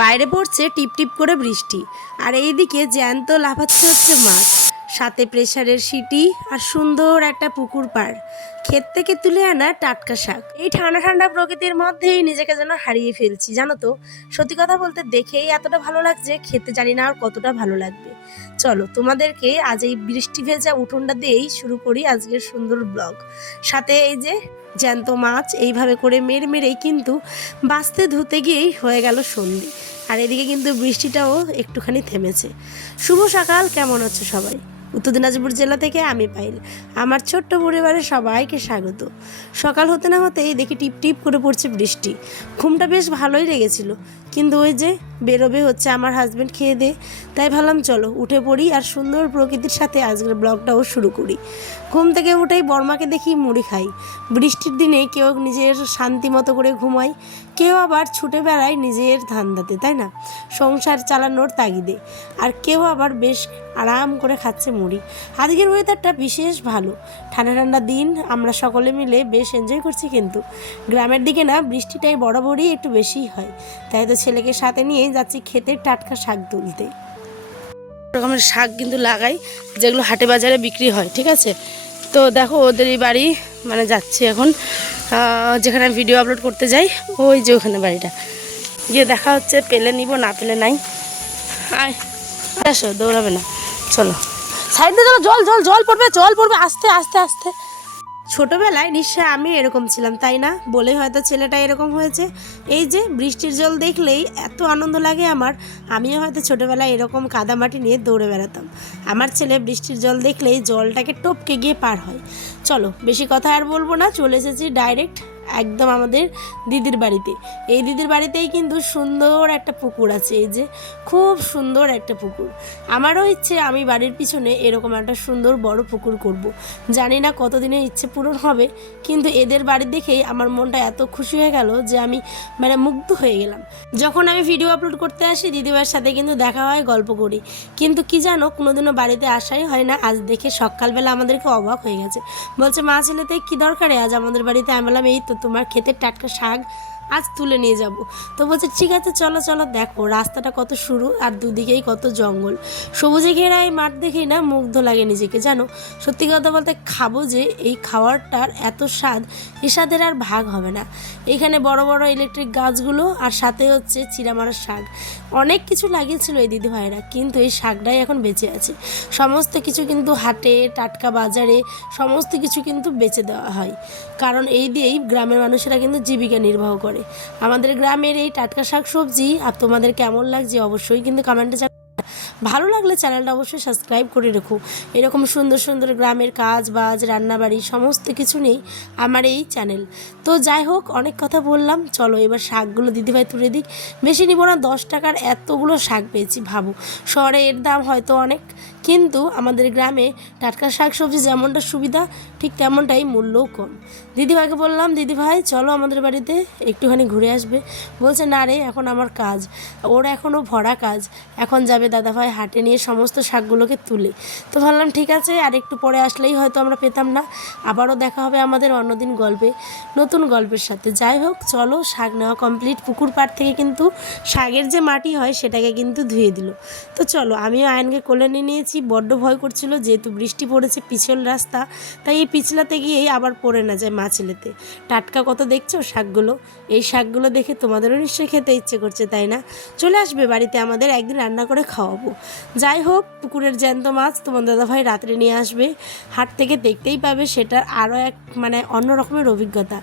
বাইরে পড়ছে টিপ টিপ করে বৃষ্টি, আর এইদিকে জ্যান্ত লাফাচ্ছে হচ্ছে মাছ, সাথে প্রেসারের সিটি আর সুন্দর একটা পুকুর পাড়, ক্ষেত থেকে তুলে আনা টাটকা শাক। এই ঠান্ডা ঠান্ডা প্রকৃতির মধ্যেই নিজেকে যেন হারিয়ে ফেলছি, জানো তো। সত্যি কথা বলতে দেখেই এতটা ভালো লাগছে, খেতে জানি না আর কতটা ভালো লাগবে। চলো তোমাদেরকে আজ এই বৃষ্টি ভেজা উঠোনটা দিয়েই শুরু করি আজকের সুন্দর ব্লগ। সাথে এই যে জ্যান্ত মাছ এইভাবে করে মেরে মেরেই কিন্তু বাঁচতে ধুতে গিয়েই হয়ে গেল সন্ধে। আর এদিকে কিন্তু বৃষ্টিটাও একটুখানি থেমেছে। শুভ সকাল, কেমন আছো সবাই? উত্তর দিনাজপুর জেলা থেকে আমি পাইল, আমার ছোট্ট পরিবারে সবাইকে স্বাগত। সকাল হতে না হতেই দেখি টিপ টিপ করে পড়ছে বৃষ্টি। ঘুমটা বেশ ভালোই লেগেছিল, কিন্তু ওই যে বেরোবে হচ্ছে আমার হাজব্যান্ড খেয়ে দে, তাই ভাবলাম চলো উঠে পড়ি আর সুন্দর প্রকৃতির সাথে আজকের ব্লগটাও শুরু করি। ঘুম থেকে উঠেই বর্মাকে দেখি মুড়ি খাই। বৃষ্টির দিনে কেউ নিজের শান্তি মতো করে ঘুমায়, কেউ আবার ছুটে বেড়ায় নিজের ধান্দাতে, তাই না, সংসার চালানোর তাগিদে। আর কেউ আবার বেশ আরাম করে খাচ্ছে মুড়ি। আজকের ওয়েদারটা বিশেষ ভালো, ঠান্ডা ঠান্ডা দিন, আমরা সকলে মিলে বেশ এনজয় করছি। কিন্তু গ্রামের দিকে না বৃষ্টিটাই বরাবরই একটু বেশিই হয়, তাই তো ছেলেকে সাথে নিয়ে যাচ্ছি খেতে টাটকা শাক তুলতে। রকমের শাক কিন্তু লাগাই, যেগুলো হাটে বাজারে বিক্রি হয়, ঠিক আছে। তো দেখো ওদেরই বাড়ি, মানে যাচ্ছি এখন যেখানে আমি ভিডিও আপলোড করতে যাই, ওই যে ওখানে বাড়িটা গিয়ে দেখা হচ্ছে, পেলে নিব না পেলে নাই। আয় আসো, দৌড়াবে না, চলো সাইড দিয়ে চলো, জল জল জল পড়বে, জল পড়বে, আস্তে আস্তে আস্তে। ছোটবেলায় নিশ্চয় আমি এরকম ছিলাম, তাই না, বলে হয়তো ছেলেটা এরকম হয়েছে। এই যে বৃষ্টির জল দেখলেই এত আনন্দ লাগে আমার, আমিও হয়তো ছোটবেলায় এরকম কাদামাটি নিয়ে দৌড়ে বেড়াতাম। আমার ছেলে বৃষ্টির জল দেখলেই জলটাকে টপকে গিয়ে পার হয়। চলো বেশি কথা আর বলবো না, চলে এসেছি ডাইরেক্ট একদম আমাদের দিদির বাড়িতে। এই দিদির বাড়িতেই কিন্তু সুন্দর একটা পুকুর আছে, এই যে খুব সুন্দর একটা পুকুর। আমারও ইচ্ছে আমি বাড়ির পিছনে এরকম একটা সুন্দর বড় পুকুর করব। জানি না কতদিনের ইচ্ছে পূরণ হবে, কিন্তু এদের বাড়ি দেখেই আমার মনটা এত খুশি হয়ে গেল যে আমি মানে মুগ্ধ হয়ে গেলাম। যখন আমি ভিডিও আপলোড করতে আসি দিদিভাইয়ের সাথে কিন্তু দেখা হয়, গল্প করি, কিন্তু কি জানো কোনোদিনও বাড়িতে আসাই হয় না। আজ দেখে সকালবেলা আমাদেরকে অবাক হয়ে গেছে, বলছে মা ছেলেতে কী দরকারে আজ আমাদের বাড়িতে? আমি বললাম এই তো তোমার ক্ষেতের টাটকা শাক আজ তুলে নিয়ে যাব। তো বলছে ঠিক আছে চলো চলো। দেখো রাস্তাটা কত সরু আর দুদিকেই কত জঙ্গল, সবুজে ঘেরা এই মাঠ দেখেই না মুগ্ধ লাগে নিজেকে, জানো। সত্যি কথা বলতে খাবো যে এই খাওয়ারটার এত স্বাদ, এ স্বাদের আর ভাগ হবে না। এখানে বড় বড় ইলেকট্রিক গাছগুলো আর সাথে হচ্ছে চিরামারার শাক, অনেক কিছু লাগিয়েছিল এই দিদি ভাইরা, কিন্তু এই শাকটাই এখন বেঁচে আছে। সমস্ত কিছু কিন্তু হাটে টাটকা বাজারে সমস্ত কিছু কিন্তু বেচে দেওয়া হয়, কারণ এই দিয়েই গ্রামের মানুষেরা কিন্তু জীবিকা নির্বাহ করে। আমাদের গ্রামের এই টাটকা শাক সবজি আর তোমাদের কেমন লাগছে অবশ্যই কিন্তু কমেন্টে জানাও। ভালো লাগলে চ্যানেলটা অবশ্যই সাবস্ক্রাইব করে রেখো। এরকম সুন্দর সুন্দর গ্রামের কাজ বাজ রান্নাবাড়ি সমস্ত কিছু নেই আমার এই চ্যানেল। তো যাই হোক অনেক কথা বললাম, চলো এবার শাকগুলো দিদিভাই তুলে দিক। বেশি নিব না, 10 টাকার এতগুলো শাক পেয়েছি, ভাবো শহরে এর দাম হয়তো অনেক, কিন্তু আমাদের গ্রামে টাটকা শাক সবজি যেমনটা সুবিধা ঠিক তেমনটাই মূল্যও কম। দিদিভাইকে বললাম দিদিভাই চলো আমাদের বাড়িতে একটুখানি ঘুরে আসবে। বলছে না রে এখন আমার কাজ, ওর এখনও ভরা কাজ, এখন যাবে দাদাভাই হাটে নিয়ে সমস্ত শাকগুলোকে তুলে। তো ভাবলাম ঠিক আছে, আর একটু পরে আসলেই হয়তো আমরা পেতাম না। আবারও দেখা হবে আমাদের অন্যদিন গল্পে, নতুন গল্পের সাথে। যাই হোক চলো, শাক নেওয়া কমপ্লিট। পুকুর পাড় থেকে কিন্তু শাকের যে মাটি হয় সেটাকে কিন্তু ধুয়ে দিল। তো চলো আমিও আয়নকে কোলে নিয়ে নিয়েছি, বড্ড ভয় করছিল যেহেতু বৃষ্টি পড়েছে, পিছল রাস্তা, তাই এই পিছলাতে গিয়েই আবার পড়ে না যায় মা ছেলেতে। টাটকা কত দেখছো শাকগুলো, এই শাকগুলো দেখে তোমাদেরও নিশ্চয়ই খেতে ইচ্ছে করছে, তাই না? চলে আসবে বাড়িতে, আমাদের একদিন রান্না করে খাওয়াবো। যাই হোক পুকুরের জ্যান্ত মাছ তোমার দাদাভাই রাত্রে নিয়ে আসবে হাট থেকে, দেখতেই পাবে সেটার আরও এক মানে অন্য রকমের অভিজ্ঞতা।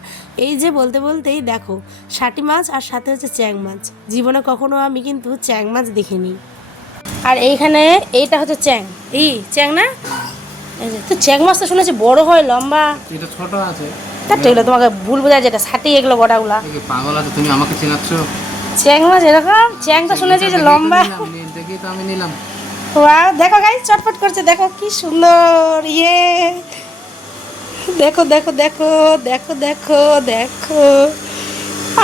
এই যে বলতে বলতেই দেখো শাটি মাছ আর সাথে হচ্ছে চ্যাং মাছ, জীবনে কখনো আমি কিন্তু চ্যাং মাছ দেখিনি। আর এইখানে এইটা হচ্ছে চ্যাং, এই চ্যাং না, তো চ্যাং মাছ তো শুনেছি বড় হয় লম্বা, এটা ছোট আছে। এগুলো তোমাকে ভুল বোঝায়, যেটা ষাটি এগুলো বড়াগুলা পাগল আছে, তুমি আমাকে চেনাচ্ছ? চ্যাং মাছ এরকম, চ্যাং তো শুনেছি যে লম্বা। দেখি তো আমি নিলাম। ওয়াও দেখো গাইস চটপট করছে, দেখো কি সুন্দর, ইয়ে দেখো দেখো দেখো দেখো দেখো দেখো,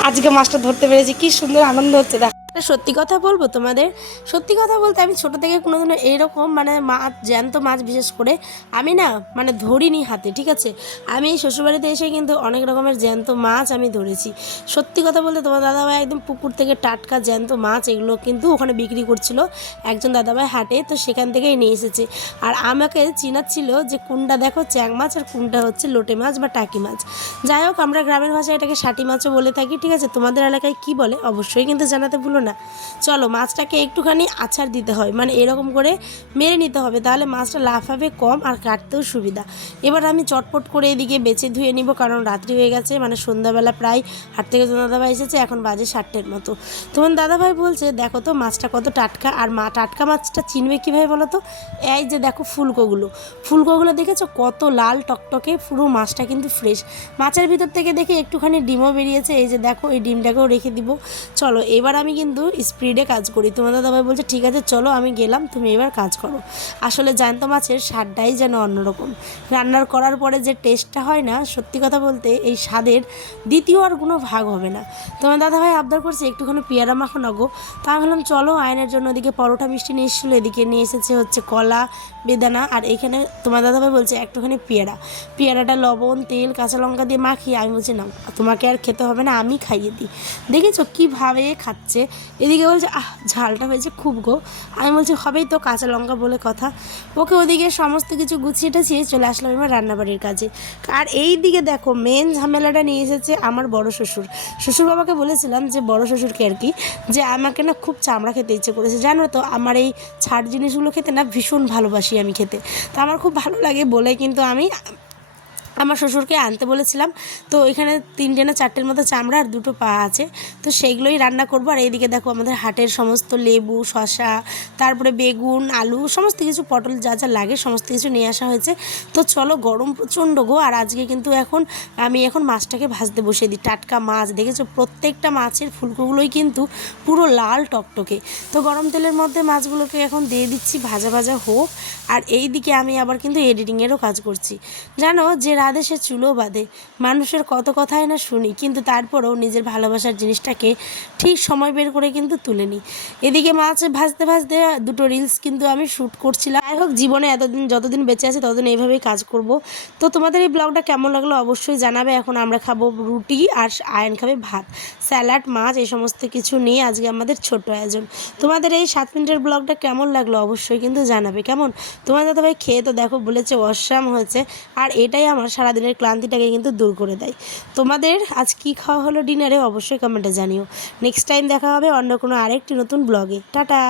আজকে মাছটা ধরতে পেরেছি, কি সুন্দর আনন্দ হচ্ছে। দেখো একটা সত্যি কথা বলবো তোমাদের, সত্যি কথা বলতে আমি ছোটো থেকে কোনোদিনও এইরকম মানে মাছ, জ্যান্ত মাছ বিশেষ করে আমি না মানে ধরিনি হাতে, ঠিক আছে। আমি এই শ্বশুরবাড়িতে এসে কিন্তু অনেক রকমের জ্যান্ত মাছ আমি ধরেছি। সত্যি কথা বলতে তোমার দাদাভাই একদম পুকুর থেকে টাটকা জ্যান্ত মাছ এগুলো কিন্তু ওখানে বিক্রি করছিল একজন দাদাভাই হাটে, তো সেখান থেকেই নিয়ে এসেছে। আর আমাকে চিনাচ্ছিল যে কোনটা দেখো চ্যাং মাছ আর কোনটা হচ্ছে লোটে মাছ বা টাকি মাছ। যাই হোক, আমরা গ্রামের ভাষায় এটাকে ষাটি মাছও বলে থাকি, ঠিক আছে। তোমাদের এলাকায় কি বলে অবশ্যই কিন্তু জানাতে ভুলো না। চলো, মাছটাকে একটুখানি আছাড় দিতে হয়, মানে এরকম করে মেরে নিতে হবে, তাহলে মাছটা লাফাবে কম আর কাটতেও সুবিধা। এবার আমি চটপট করে এদিকে বেছে ধুয়ে নিব, কারণ রাত্রি হয়ে গেছে, মানে সন্ধ্যাবেলা প্রায় হাট থেকে তোমার দাদাভাই এসেছে, এখন বাজে 7টের মতো। তোমার দাদাভাই বলছে দেখো তো মাছটা কত টাটকা, আর টাটকা মাছটা চিনবে কীভাবে বলো তো? এই যে দেখো ফুলকোগুলো দেখেছো কত লাল টকটকে, পুরো মাছটা কিন্তু ফ্রেশ। মাছের ভিতর থেকে দেখে একটুখানি ডিমও বেরিয়েছে, এই যে দেখো এই ডিমটাকেও রেখে দিব। চলো এবার আমি কিন্তু স্পিডে কাজ করি। তোমার দাদাভাই বলছে ঠিক আছে চলো আমি গেলাম, তুমি এবার কাজ করো। আসলে জ্যান্ত মাছের স্বাদটাই যেন অন্যরকম, রান্নার করার পরে যে টেস্টটা হয় না, সত্যি কথা বলতে এই স্বাদের দ্বিতীয় আর কোনো ভাগ হবে না। তোমার দাদাভাই আবদার করছে একটুখানি পেয়ারা মাখো না গো, তা ভাবলাম চলো আয়নের জন্য এদিকে পরোটা মিষ্টি নিয়ে এসেছিলো, এদিকে নিয়ে এসেছে হচ্ছে কলা বেদানা, আর এখানে তোমার দাদাভাই বলছে একটুখানি পেয়ারাটা লবণ তেল কাঁচা লঙ্কা দিয়ে মাখিয়ে, আমি বলছি না তোমাকে আর খেতে হবে না, আমি খাইয়ে দিই। দেখেছো কীভাবে খাচ্ছে, এদিকে বলছে ঝালটা হয়েছে খুব গো। আমি বলছি হবেই তো, কাঁচা লঙ্কা বলে কথা। ওকে ওদিকে সমস্ত কিছু গুছিয়ে টাছিয়ে চলে আসলাম এবার রান্নাবাড়ির কাজে। আর এই দিকে দেখো মেন ঝামেলাটা নিয়ে এসেছে আমার বড় শ্বশুর বাবাকে বলেছিলাম যে বড় শ্বশুরকে আর কি, যে আমাকে না খুব চামড়া খেতে ইচ্ছে করেছে, জানো তো আমার এই ছাড় জিনিসগুলো খেতে না ভীষণ ভালোবাসি আমি খেতে, তো আমার খুব ভালো লাগে বলে কিন্তু আমি আমার শ্বশুরকে আনতে বলেছিলাম। তো এখানে 3টে না 4টের মতো চামড়া আর 2টো পা আছে, তো সেইগুলোই রান্না করবো। আর এইদিকে দেখো আমাদের হাটের সমস্ত লেবু শসা, তারপরে বেগুন আলু সমস্ত কিছু, পটল যা যা লাগে সমস্ত কিছু নিয়ে আসা হয়েছে। তো চলো, গরম প্রচণ্ড গো। আর আজকে কিন্তু আমি এখন মাছটাকে ভাজতে বসিয়ে দিই। টাটকা মাছ দেখেছো, প্রত্যেকটা মাছের ফুলকোগুলোই কিন্তু পুরো লাল টকটকে। তো গরম তেলের মধ্যে মাছগুলোকে এখন দিয়ে দিচ্ছি, ভাজা ভাজা হোক। আর এই দিকে আমি আবার কিন্তু এডিটিংয়েরও কাজ করছি। জানো যে রাধে সে চুলো বাঁধে, মানুষের কত কথাই না শুনি, কিন্তু তারপরেও নিজের ভালোবাসার জিনিসটাকে ঠিক সময় বের করে কিন্তু তুলে নিই। এদিকে মাছ ভাজতে ভাজতে 2টো রিলস কিন্তু আমি শ্যুট করছিলাম। যাই হোক, জীবনে যতদিন বেঁচে আছে ততদিন এইভাবেই কাজ করব। তো তোমাদের এই ব্লগটা কেমন লাগলো অবশ্যই জানাবে। এখন আমরা খাবো রুটি আর আয়ন খাবে ভাত, স্যালাড মাছ এই সমস্ত কিছু নিয়ে আজকে আমাদের ছোট্ট আয়োজন। তোমাদের এই 7 মিনিটের ব্লগটা কেমন লাগলো অবশ্যই কিন্তু জানাবে। কেমন তোমার দাদাভাই খেয়ে তো দেখো বলেছে অসাম হয়েছে, আর এটাই আমার সারাদিনের ক্লান্তিটাকে কিন্তু দূর করে দেয়। তোমাদের আজ কী খাওয়া হলো ডিনারে অবশ্যই কমেন্টে জানিও। নেক্সট টাইম দেখা হবে অন্য কোনো আরেকটি নতুন ব্লগে। টাটা।